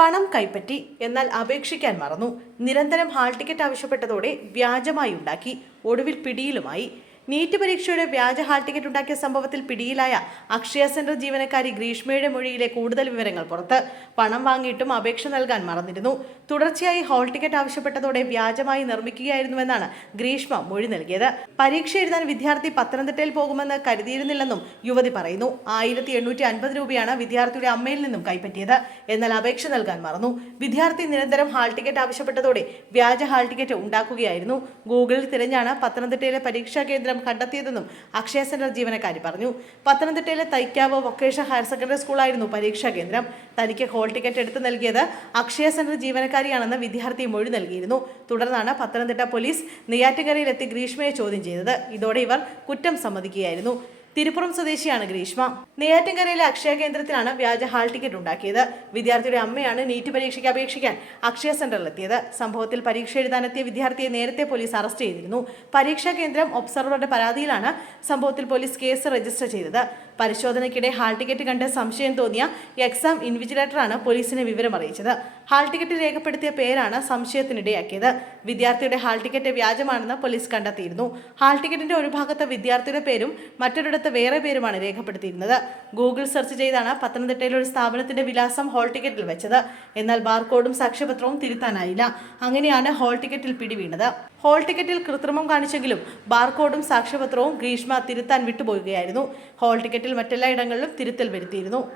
പണം കൈപ്പറ്റി എന്നാൽ അപേക്ഷിക്കാൻ മറന്നു. നിരന്തരം ഹാൾ ടിക്കറ്റ് ആവശ്യപ്പെട്ടതോടെ വ്യാജമായി ഉണ്ടാക്കി. ഒടുവിൽ പിടിയിലുമായി. നീറ്റ് പരീക്ഷയുടെ വ്യാജ ഹാൾ ടിക്കറ്റ് ഉണ്ടാക്കിയ സംഭവത്തിൽ പിടിയിലായ അക്ഷയ സെന്റർ ജീവനക്കാരി ഗ്രീഷ്മയുടെ മൊഴിയിലെ കൂടുതൽ വിവരങ്ങൾ പുറത്ത്. പണം വാങ്ങിയിട്ടും അപേക്ഷ നൽകാൻ മറന്നിരുന്നു. തുടർച്ചയായി ഹാൾ ടിക്കറ്റ് ആവശ്യപ്പെട്ടതോടെ വ്യാജമായി നിർമ്മിക്കുകയായിരുന്നുവെന്നാണ് ഗ്രീഷ്മ മൊഴി നൽകിയത്. പരീക്ഷ എഴുതാൻ വിദ്യാർത്ഥി പത്തനംതിട്ടയിൽ പോകുമെന്ന് കരുതിയിരുന്നില്ലെന്നും യുവതി പറയുന്നു. ആയിരത്തി എണ്ണൂറ്റി അൻപത് രൂപയാണ് വിദ്യാർത്ഥിയുടെ അമ്മയിൽ നിന്നും കൈപ്പറ്റിയത്. എന്നാൽ അപേക്ഷ നൽകാൻ മറന്നു. വിദ്യാർത്ഥി നിരന്തരം ഹാൾ ടിക്കറ്റ് ആവശ്യപ്പെട്ടതോടെ വ്യാജ ഹാൾ ടിക്കറ്റ് ഉണ്ടാക്കുകയായിരുന്നു. ഗൂഗിളിൽ തിരഞ്ഞാണ് പത്തനംതിട്ടയിലെ പരീക്ഷാ കേന്ദ്രം കണ്ടെത്തിയതെന്നും അക്ഷയ സെന്റർ ജീവനക്കാരി പറഞ്ഞു. പത്തനംതിട്ടയിലെ തൈക്കാവ് വൊക്കേഷൻ ഹയർ സെക്കൻഡറി സ്കൂളായിരുന്നു പരീക്ഷാ കേന്ദ്രം. തനിക്ക് ഹോൾ ടിക്കറ്റ് എടുത്തു നൽകിയത് അക്ഷയ സെന്റർ ജീവനക്കാരിയാണെന്ന് വിദ്യാർത്ഥി മൊഴി നൽകിയിരുന്നു. തുടർന്നാണ് പത്തനംതിട്ട പോലീസ് നെയ്യാറ്റുകരയിലെത്തി ഗ്രീഷ്മയെ ചോദ്യം ചെയ്തത്. ഇതോടെ ഇവർ കുറ്റം സമ്മതിക്കുകയായിരുന്നു. തിരുപ്പുറം സ്വദേശിയാണ് ഗ്രീഷ്മ. നെയ്യാറ്റിൻകരയിലെ അക്ഷയ കേന്ദ്രത്തിലാണ് വ്യാജ ഹാൾ ടിക്കറ്റ് ഉണ്ടാക്കിയത്. വിദ്യാർത്ഥിയുടെ അമ്മയാണ് നീറ്റ് പരീക്ഷയ്ക്ക് അപേക്ഷിക്കാൻ അക്ഷയ സെന്ററിലെത്തിയത്. സംഭവത്തിൽ പരീക്ഷ എഴുതാനെത്തിയ വിദ്യാർത്ഥിയെ നേരത്തെ പോലീസ് അറസ്റ്റ് ചെയ്തിരുന്നു. പരീക്ഷാ കേന്ദ്രം ഒബ്സർവറുടെ പരാതിയിലാണ് സംഭവത്തിൽ പോലീസ് കേസ് രജിസ്റ്റർ ചെയ്തത്. പരിശോധനയ്ക്കിടെ ഹാൾ ടിക്കറ്റ് കണ്ട് സംശയം തോന്നിയ എക്സാം ഇൻവിജിലേറ്ററാണ് പോലീസിനെ വിവരം അറിയിച്ചത്. ഹാൾ ടിക്കറ്റ് രേഖപ്പെടുത്തിയ പേരാണ് സംശയത്തിനിടയാക്കിയത്. വിദ്യാർത്ഥിയുടെ ഹാൾ ടിക്കറ്റ് വ്യാജമാണെന്ന് പോലീസ് കണ്ടെത്തിയിരുന്നു. ഹാൾ ടിക്കറ്റിന്റെ ഒരു ഭാഗത്ത് വിദ്യാർത്ഥിയുടെ പേരും മറ്റൊരിടത്ത് വേറെ പേരുമാണ് രേഖപ്പെടുത്തിയിരുന്നത്. ഗൂഗിൾ സെർച്ച് ചെയ്താണ് പത്തനംതിട്ടയിലെ ഒരു സ്ഥാപനത്തിന്റെ വിലാസം ഹോൾ ടിക്കറ്റിൽ വെച്ചത്. എന്നാൽ ബാർകോഡും സാക്ഷ്യപത്രവും തിരുത്താനായില്ല. അങ്ങനെയാണ് ഹോൾ ടിക്കറ്റിൽ പിടിവീണത്. ഹോൾ ടിക്കറ്റിൽ കൃത്രിമം കാണിച്ചെങ്കിലും ബാർകോഡും സാക്ഷ്യപത്രവും ഗ്രീഷ്മ തിരുത്താൻ വിട്ടുപോവുകയായിരുന്നു ഹോൾ ടിക്കറ്റിൽ മറ്റെല്ലാ ഇടങ്ങളിലും തിരുത്തൽ വരുത്തിയിരുന്നു.